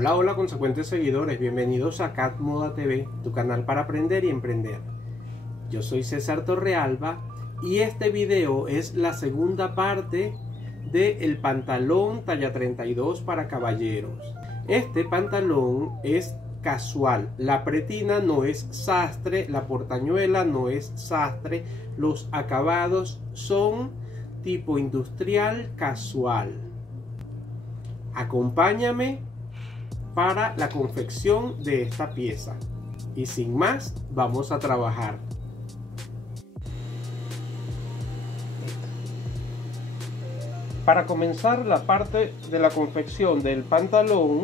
Hola, hola consecuentes seguidores, bienvenidos a CAD Moda TV, tu canal para aprender y emprender. Yo soy César Torrealba y este video es la segunda parte del pantalón talla 32 para caballeros. Este pantalón es casual, la pretina no es sastre, la portañuela no es sastre, los acabados son tipo industrial casual. Acompáñame para la confección de esta pieza y sin más vamos a trabajar. Para comenzar la parte de la confección del pantalón,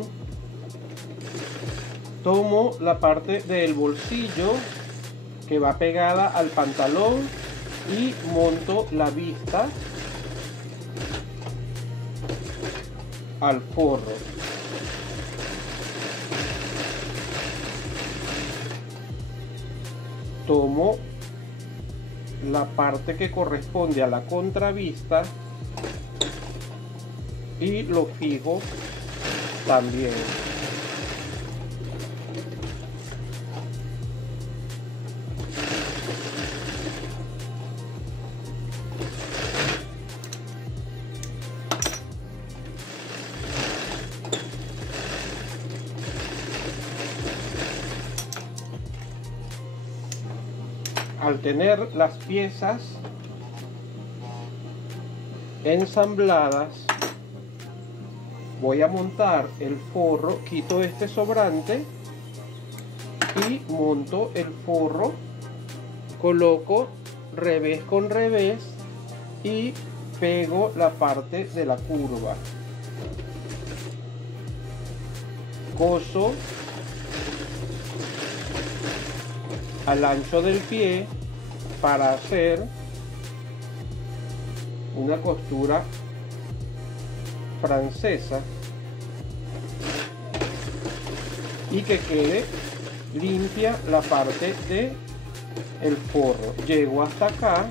tomo la parte del bolsillo que va pegada al pantalón y monto la vista al forro. Tomo la parte que corresponde a la contravista y lo fijo también. Al tener las piezas ensambladas, voy a montar el forro, quito este sobrante y monto el forro, coloco revés con revés y pego la parte de la curva. Coso al ancho del pie para hacer una costura francesa y que quede limpia la parte de el forro. Llego hasta acá,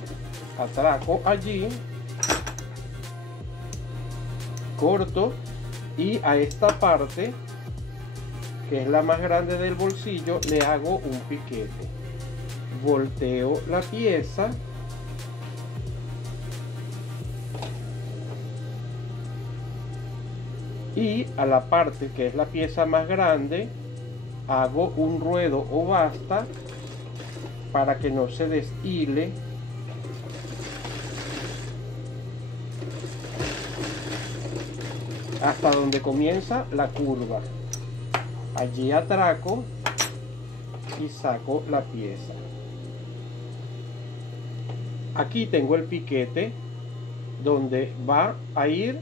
atraco allí, corto y a esta parte, que es la más grande del bolsillo, le hago un piquete. Volteo la pieza y a la parte que es la pieza más grande hago un ruedo o basta para que no se deshile hasta donde comienza la curva. Allí atraco y saco la pieza. Aquí tengo el piquete donde va a ir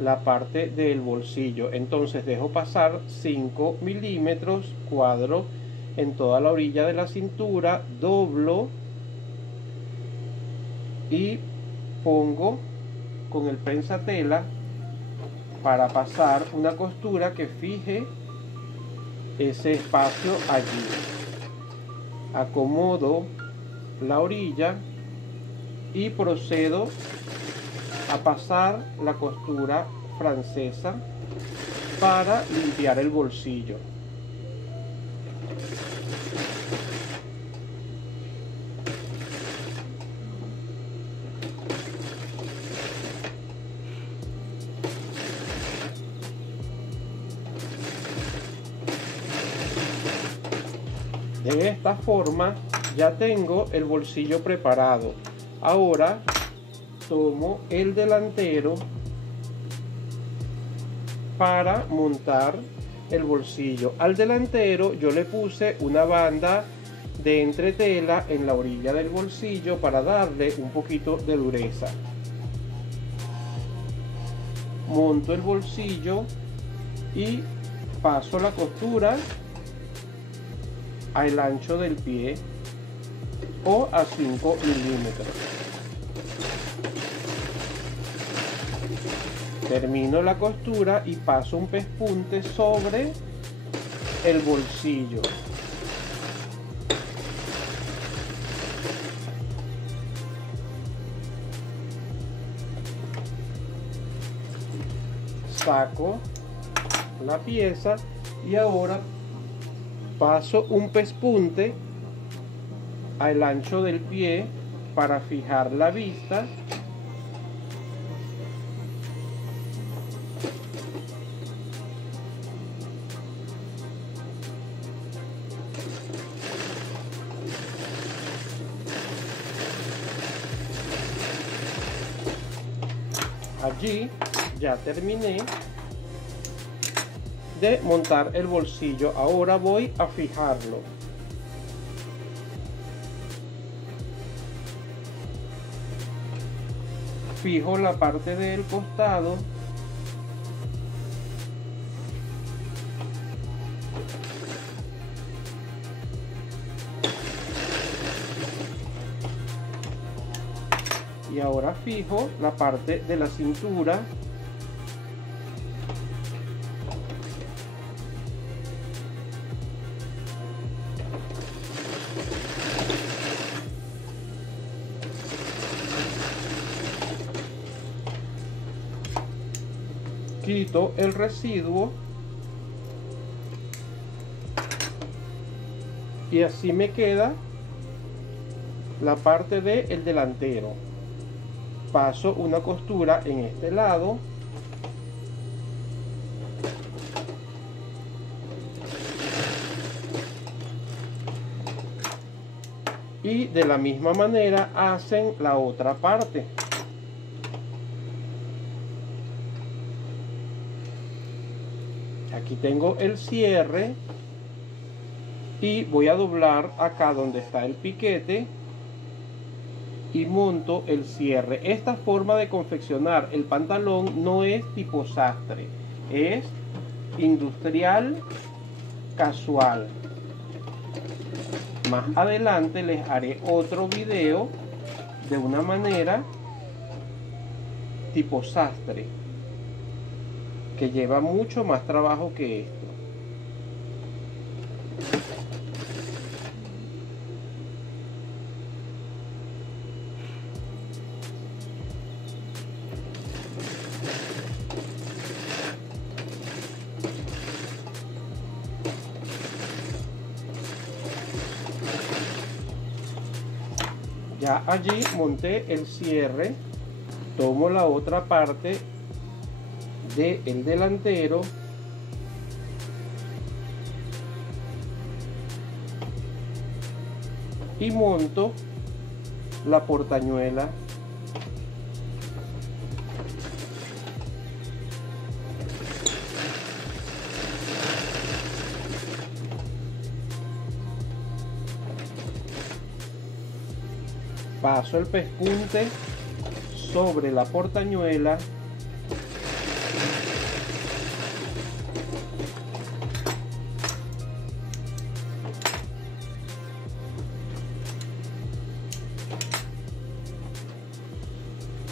la parte del bolsillo. Entonces dejo pasar 5 milímetros, cuadro en toda la orilla de la cintura, doblo y pongo con el prensatela para pasar una costura que fije ese espacio allí. Acomodo la orilla y procedo a pasar la costura francesa para limpiar el bolsillo. De esta forma ya tengo el bolsillo preparado. Ahora tomo el delantero para montar el bolsillo. Al delantero yo le puse una banda de entretela en la orilla del bolsillo para darle un poquito de dureza. Monto el bolsillo y paso la costura al ancho del pie o a 5 milímetros. Termino la costura y paso un pespunte sobre el bolsillo. Saco la pieza y ahora paso un pespunte al ancho del pie para fijar la vista. Allí ya terminé de montar el bolsillo. Ahora voy a fijarlo. Fijo la parte del costado. Y ahora fijo la parte de la cintura. Quito el residuo y así me queda la parte del delantero. Paso una costura en este lado y de la misma manera hacen la otra parte. Aquí tengo el cierre y voy a doblar acá donde está el piquete y monto el cierre. Esta forma de confeccionar el pantalón no es tipo sastre, es industrial casual. Más adelante les haré otro video de una manera tipo sastre, que lleva mucho más trabajo que esto. Ya allí monté el cierre, tomo la otra parte del delantero y monto la portañuela. Paso el pespunte sobre la portañuela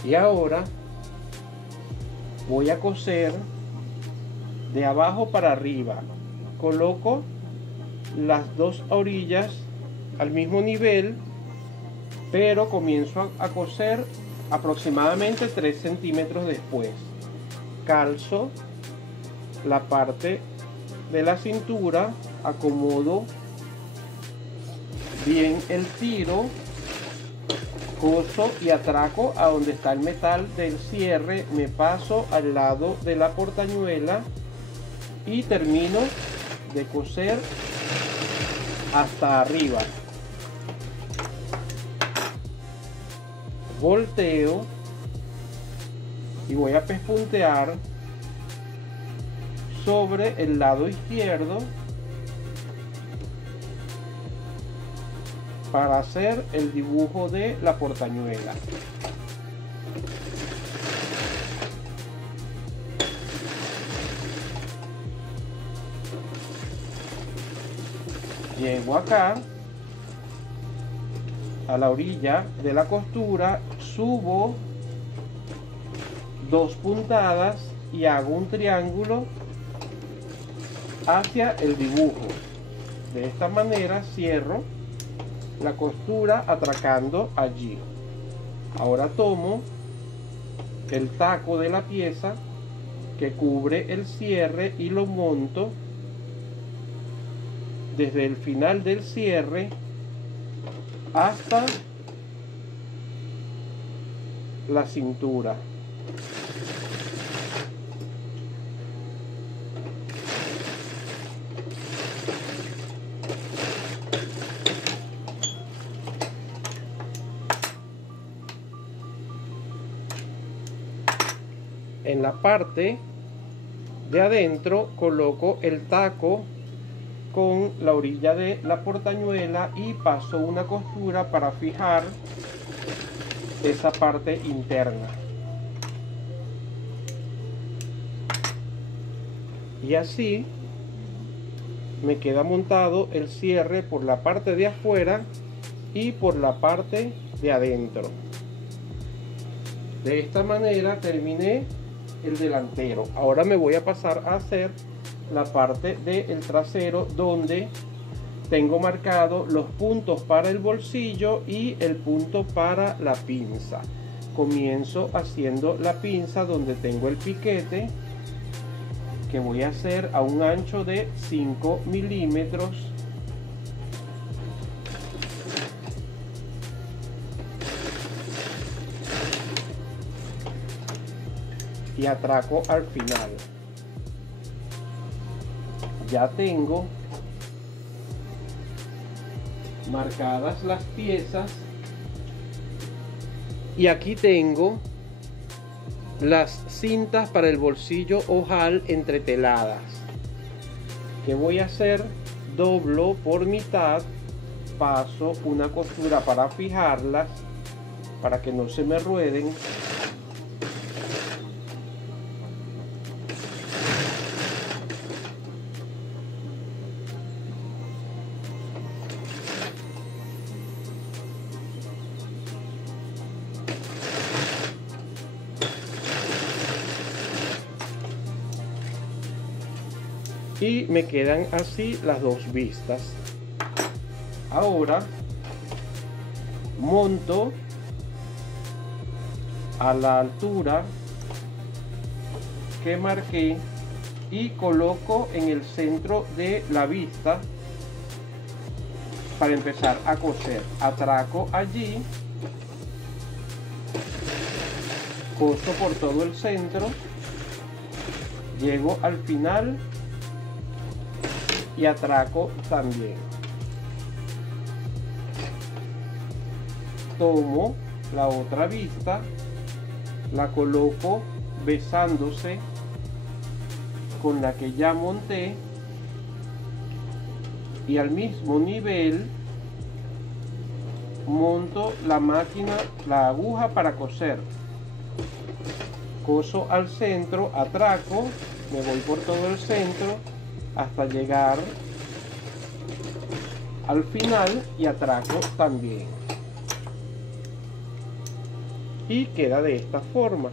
y ahora voy a coser de abajo para arriba. Coloco las dos orillas al mismo nivel, pero comienzo a coser aproximadamente 3 centímetros después. Calzo la parte de la cintura, acomodo bien el tiro, coso y atraco a donde está el metal del cierre, me paso al lado de la portañuela y termino de coser hasta arriba. Volteo y voy a pespuntear sobre el lado izquierdo para hacer el dibujo de la portañuela. Llego acá a la orilla de la costura, subo 2 puntadas y hago un triángulo hacia el dibujo. De esta manera cierro la costura atracando allí. Ahora tomo el taco de la pieza que cubre el cierre y lo monto desde el final del cierre hasta la cintura. En la parte de adentro coloco el taco con la orilla de la portañuela y paso una costura para fijar esa parte interna. Y así me queda montado el cierre por la parte de afuera y por la parte de adentro. De esta manera terminé el delantero. Ahora me voy a pasar a hacer la parte del trasero, donde tengo marcado los puntos para el bolsillo y el punto para la pinza. Comienzo haciendo la pinza donde tengo el piquete, que voy a hacer a un ancho de 5 milímetros. Y atraco al final. Ya tengo marcadas las piezas y aquí tengo las cintas para el bolsillo ojal entreteladas. ¿Qué voy a hacer? Doblo por mitad, paso una costura para fijarlas, para que no se me rueden. Y me quedan así las dos vistas. Ahora monto a la altura que marqué y coloco en el centro de la vista para empezar a coser. Atraco allí, coso por todo el centro, llego al final y atraco también. Tomo la otra vista, la coloco besándose con la que ya monté y al mismo nivel monto la máquina, la aguja para coser. Coso al centro, atraco, me voy por todo el centro hasta llegar al final y atraco también. Y queda de esta forma.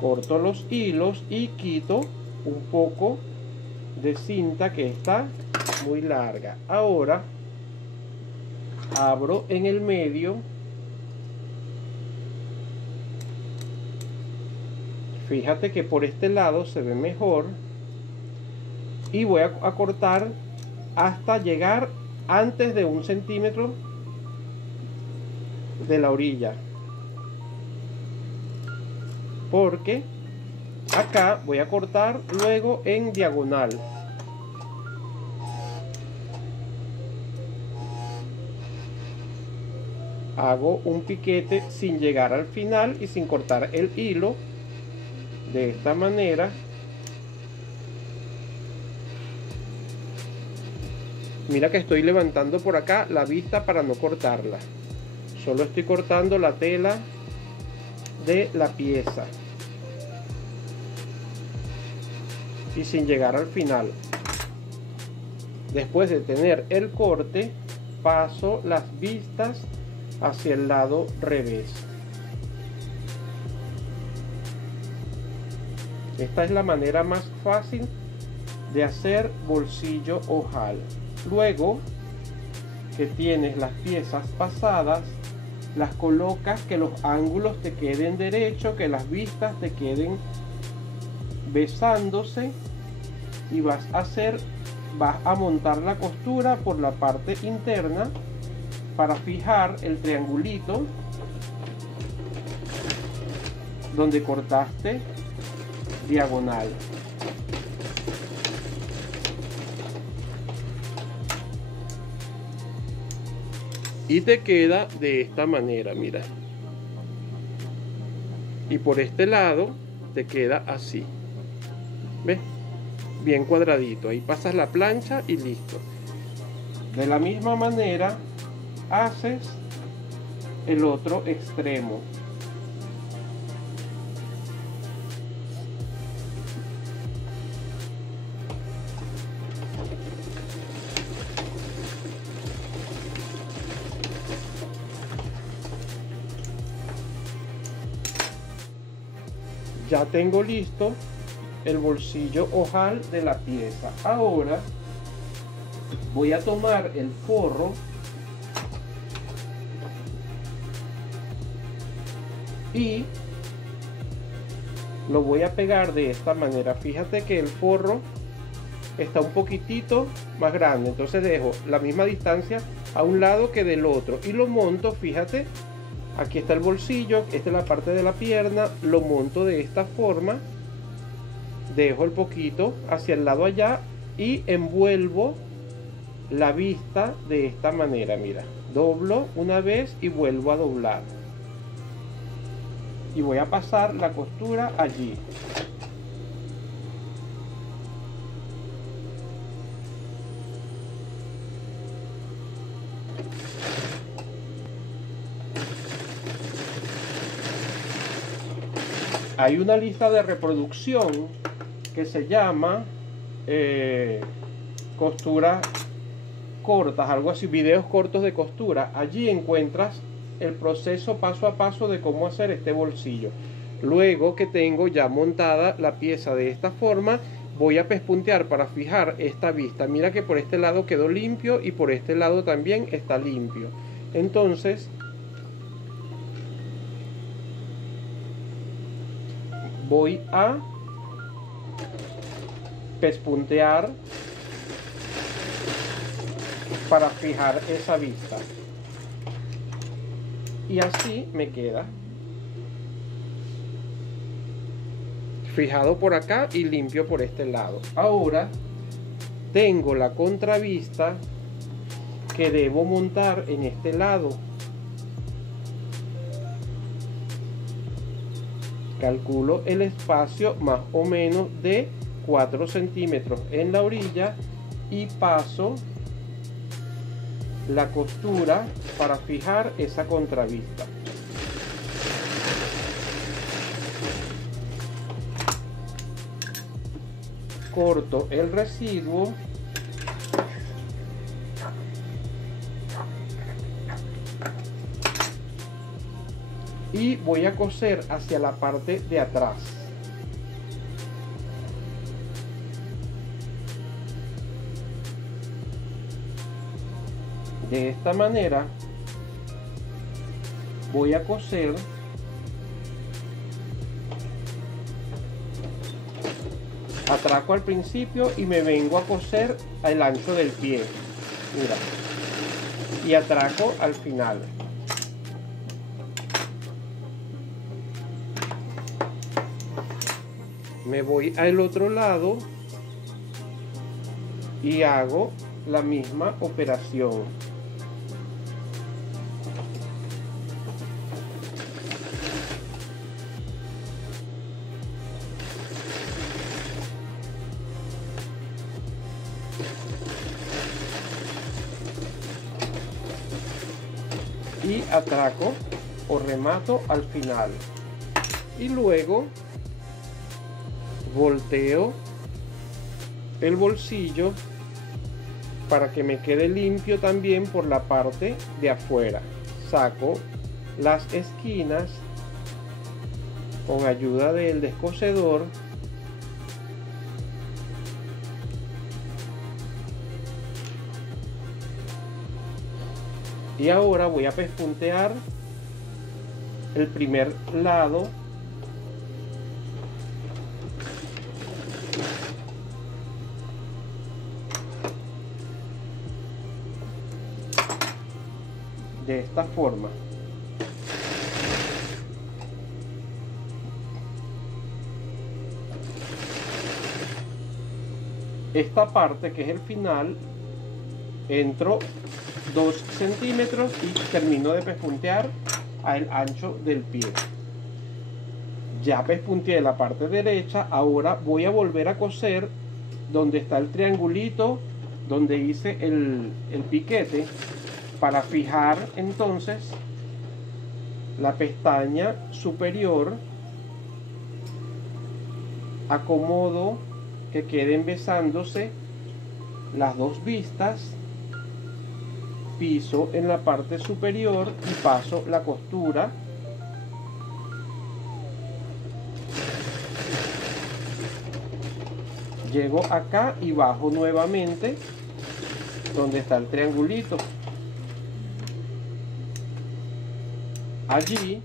Corto los hilos y quito un poco de cinta que está muy larga. Ahora abro en el medio. Fíjate que por este lado se ve mejor. Y voy a cortar hasta llegar antes de 1 centímetro de la orilla, porque acá voy a cortar luego en diagonal. Hago un piquete sin llegar al final y sin cortar el hilo, de esta manera. Mira que estoy levantando por acá la vista para no cortarla. Solo estoy cortando la tela de la pieza y sin llegar al final. Después de tener el corte, paso las vistas hacia el lado revés. Esta es la manera más fácil de hacer bolsillo ojal. Luego que tienes las piezas pasadas, las colocas, que los ángulos te queden derechos, que las vistas te queden besándose y vas a montar la costura por la parte interna para fijar el triangulito donde cortaste diagonal. Y te queda de esta manera, mira. Y por este lado te queda así. ¿Ves? Bien cuadradito. Ahí pasas la plancha y listo. De la misma manera haces el otro extremo. Ya tengo listo el bolsillo ojal de la pieza. Ahora voy a tomar el forro y lo voy a pegar de esta manera. Fíjate que el forro está un poquitito más grande, entonces dejo la misma distancia a un lado que del otro y lo monto. Fíjate, aquí está el bolsillo, esta es la parte de la pierna, lo monto de esta forma, dejo el poquito hacia el lado allá y envuelvo la vista de esta manera. Mira, doblo una vez y vuelvo a doblar y voy a pasar la costura allí. Hay una lista de reproducción que se llama costuras cortas, algo así, videos cortos de costura. Allí encuentras el proceso paso a paso de cómo hacer este bolsillo. Luego que tengo ya montada la pieza de esta forma, voy a pespuntear para fijar esta vista. Mira que por este lado quedó limpio y por este lado también está limpio. Entonces voy a pespuntear para fijar esa vista y así me queda fijado por acá y limpio por este lado. Ahora tengo la contravista que debo montar en este lado. Calculo el espacio más o menos de 4 centímetros en la orilla y paso la costura para fijar esa contravista. Corto el residuo y voy a coser hacia la parte de atrás. De esta manera voy a coser atraco al principio y me vengo a coser al ancho del pie, mira, y atraco al final. Me voy al otro lado y hago la misma operación. Y atraco o remato al final. Y luego volteo el bolsillo para que me quede limpio también por la parte de afuera. Saco las esquinas con ayuda del descosedor y ahora voy a pespuntear el primer lado esta forma. Esta parte, que es el final, entro 2 centímetros y termino de pespuntear al ancho del pie. Ya pespunteé la parte derecha. Ahora voy a volver a coser donde está el triangulito donde hice el piquete, para fijar entonces la pestaña superior. Acomodo que queden besándose las dos vistas, piso en la parte superior y paso la costura. Llego acá y bajo nuevamente donde está el triangulito. Allí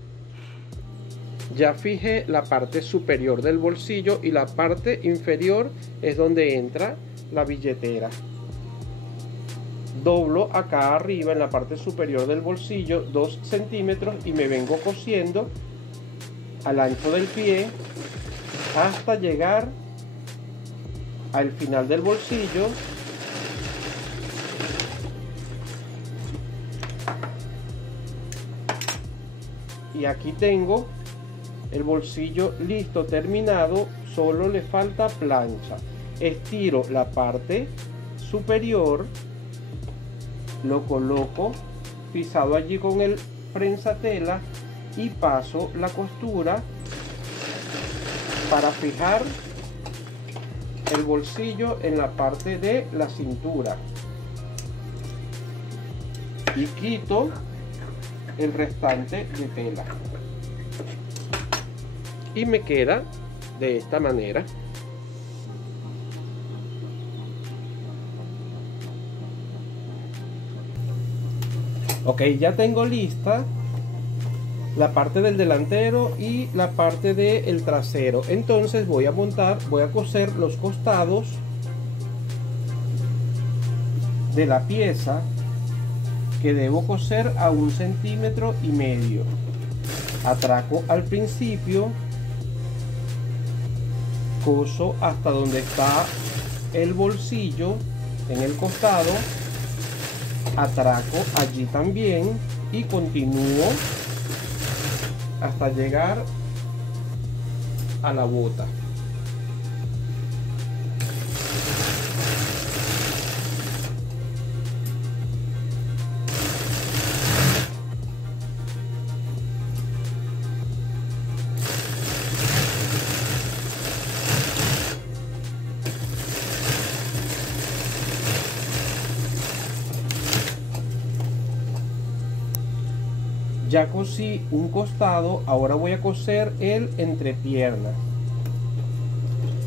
ya fijé la parte superior del bolsillo y la parte inferior es donde entra la billetera. Doblo acá arriba en la parte superior del bolsillo 2 centímetros y me vengo cosiendo al ancho del pie hasta llegar al final del bolsillo. Y aquí tengo el bolsillo listo, terminado. Solo le falta plancha. Estiro la parte superior, lo coloco pisado allí con el prensatela y paso la costura para fijar el bolsillo en la parte de la cintura, y quito el restante de tela y me queda de esta manera. Ok, ya tengo lista la parte del delantero y la parte del trasero. Entonces voy a coser los costados de la pieza, que debo coser a 1,5 centímetros. Atraco al principio, coso hasta donde está el bolsillo en el costado, atraco allí también y continúo hasta llegar a la bota. Ya cosí un costado, ahora voy a coser el entrepierna.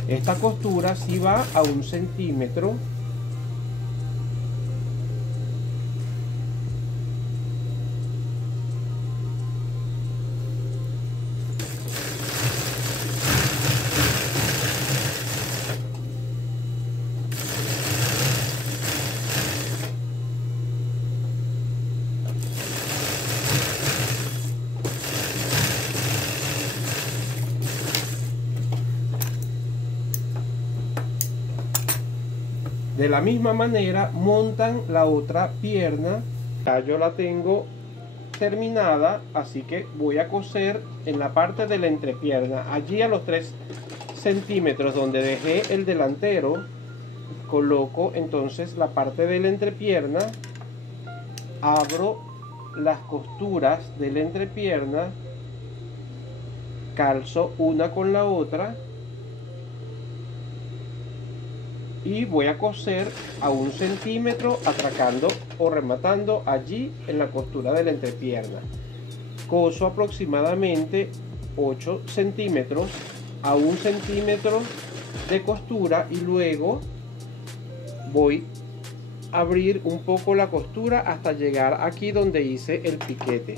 Esta costura sí va a 1 centímetro. De la misma manera montan la otra pierna. Ya yo la tengo terminada, así que voy a coser en la parte de la entrepierna. Allí a los 3 centímetros donde dejé el delantero, coloco entonces la parte de la entrepierna, abro las costuras de la entrepierna, calzo una con la otra y voy a coser a 1 centímetro, atracando o rematando allí en la costura de la entrepierna. Coso aproximadamente 8 centímetros a 1 centímetro de costura y luego voy a abrir un poco la costura hasta llegar aquí donde hice el piquete.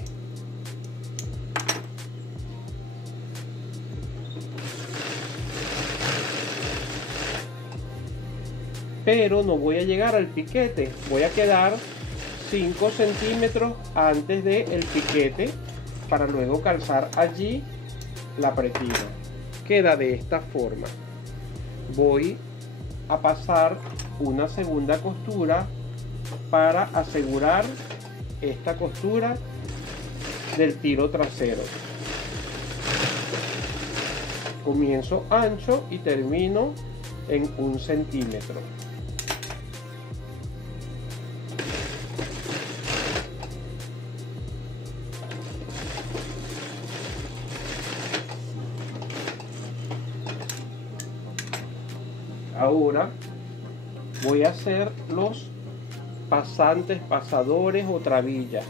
Pero no voy a llegar al piquete, voy a quedar 5 centímetros antes del piquete para luego calzar allí la pretina. Queda de esta forma. Voy a pasar una segunda costura para asegurar esta costura del tiro trasero. Comienzo ancho y termino en 1 centímetro. Ahora voy a hacer los pasantes, pasadores o trabillas.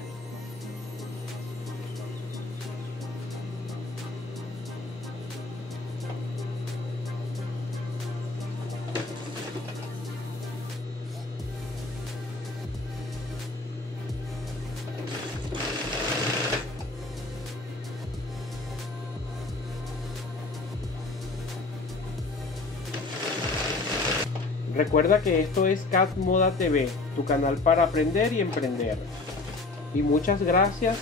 Recuerda que esto es CAD Moda TV, tu canal para aprender y emprender. Y muchas gracias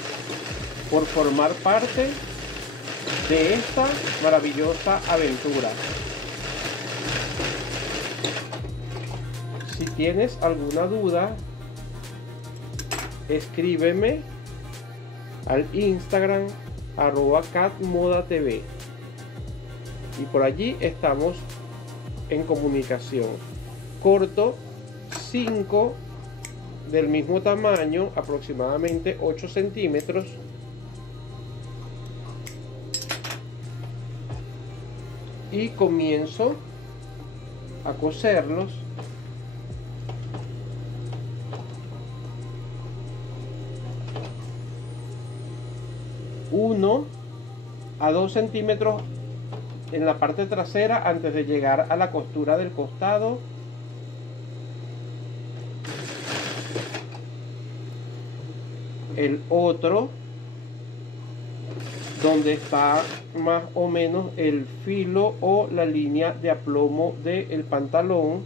por formar parte de esta maravillosa aventura. Si tienes alguna duda, escríbeme al Instagram @CADModaTV y por allí estamos en comunicación. Corto 5 del mismo tamaño, aproximadamente 8 centímetros, y comienzo a coserlos uno a 2 centímetros en la parte trasera antes de llegar a la costura del costado. El otro donde está más o menos el filo o la línea de aplomo del pantalón.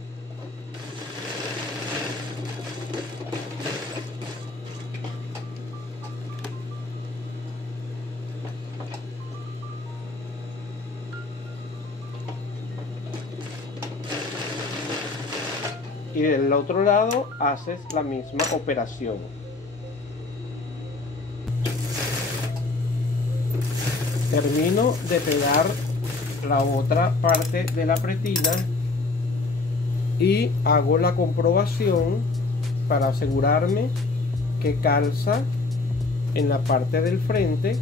Y del otro lado haces la misma operación. Termino de pegar la otra parte de la pretina y hago la comprobación para asegurarme que calza en la parte del frente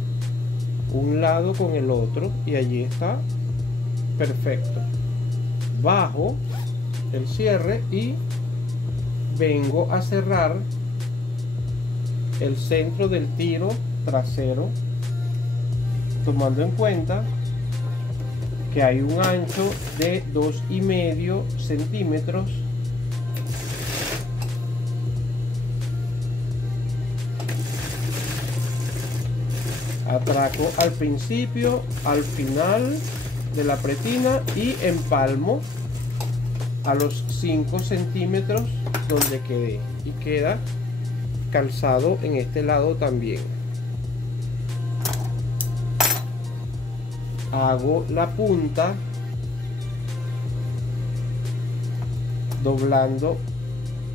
un lado con el otro, y allí está perfecto. Bajo el cierre y vengo a cerrar el centro del tiro trasero, tomando en cuenta que hay un ancho de 2,5 centímetros. Atraco al principio, al final de la pretina y empalmo a los 5 centímetros donde quedé, y queda calzado en este lado también. Hago la punta doblando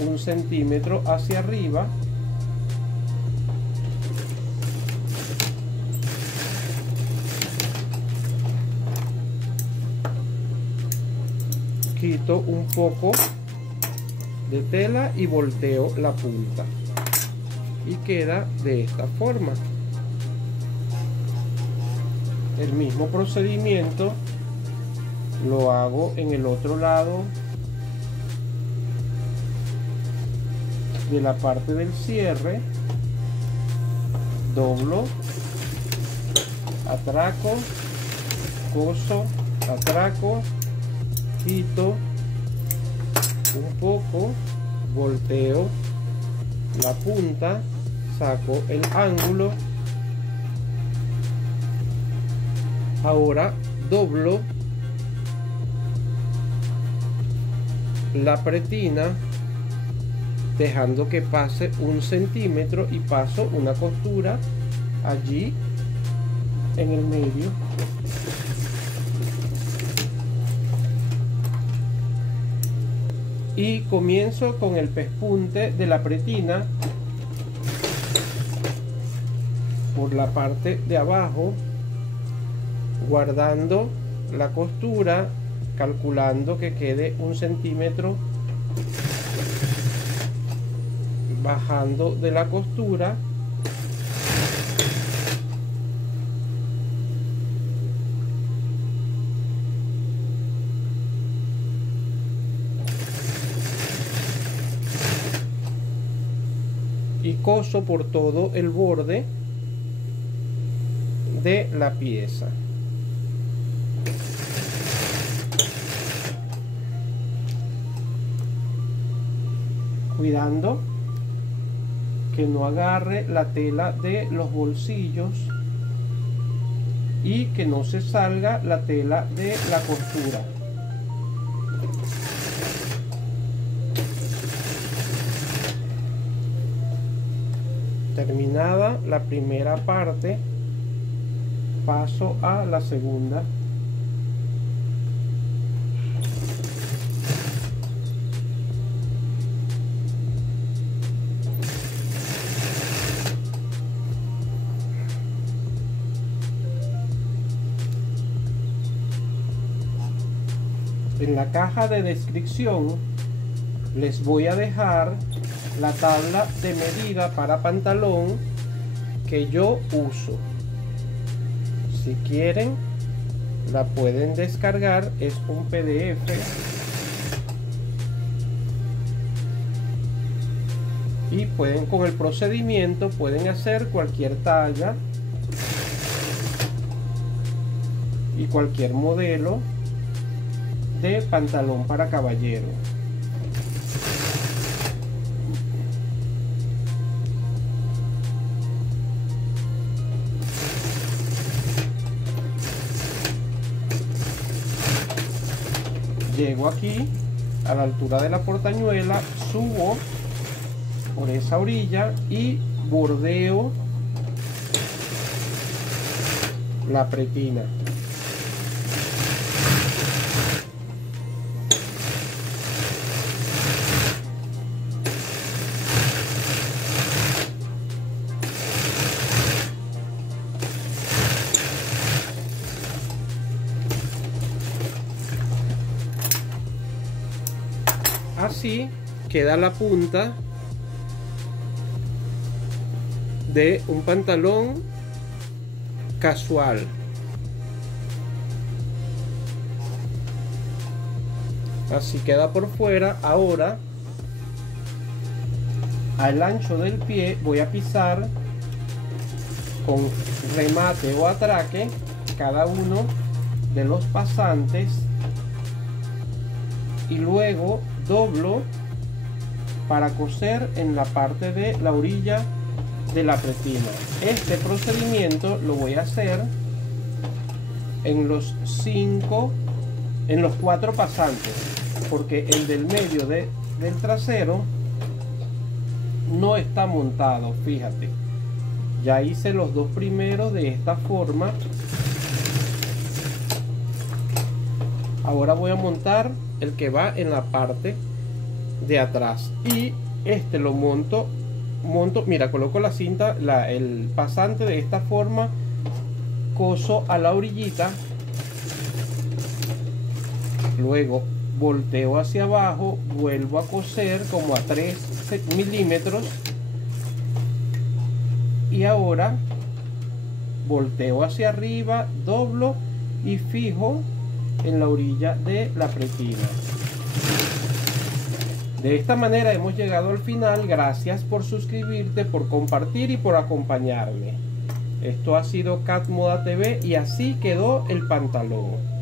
1 centímetro hacia arriba, quito un poco de tela y volteo la punta y queda de esta forma. El mismo procedimiento lo hago en el otro lado de la parte del cierre. Doblo, atraco, coso, atraco, quito un poco, volteo la punta, saco el ángulo. Ahora doblo la pretina dejando que pase 1 centímetro y paso una costura allí en el medio. Y comienzo con el pespunte de la pretina por la parte de abajo, guardando la costura, calculando que quede 1 centímetro, bajando de la costura. Y coso por todo el borde de la pieza. Cuidando que no agarre la tela de los bolsillos y que no se salga la tela de la costura. Terminada la primera parte, paso a la segunda. En la caja de descripción les voy a dejar la tabla de medida para pantalón que yo uso. Si quieren la pueden descargar, es un PDF. Y pueden, con el procedimiento, pueden hacer cualquier talla y cualquier modelo de pantalón para caballero. Llego aquí a la altura de la portañuela, subo por esa orilla y bordeo la pretina. Así queda la punta de un pantalón casual. Así queda por fuera. Ahora, al ancho del pie voy a pisar con remate o atraque cada uno de los pasantes y luego doblo para coser en la parte de la orilla de la pretina. Este procedimiento lo voy a hacer en los 4 pasantes, porque el del medio del trasero no está montado. Fíjate, ya hice los 2 primeros de esta forma. Ahora voy a montar el que va en la parte de atrás y este lo monto, mira, coloco la cinta, el pasante de esta forma, coso a la orillita, luego volteo hacia abajo, vuelvo a coser como a 3 milímetros y ahora volteo hacia arriba, doblo y fijo en la orilla de la pretina. De esta manera hemos llegado al final. Gracias por suscribirte, por compartir y por acompañarme. Esto ha sido Cat Moda TV y así quedó el pantalón.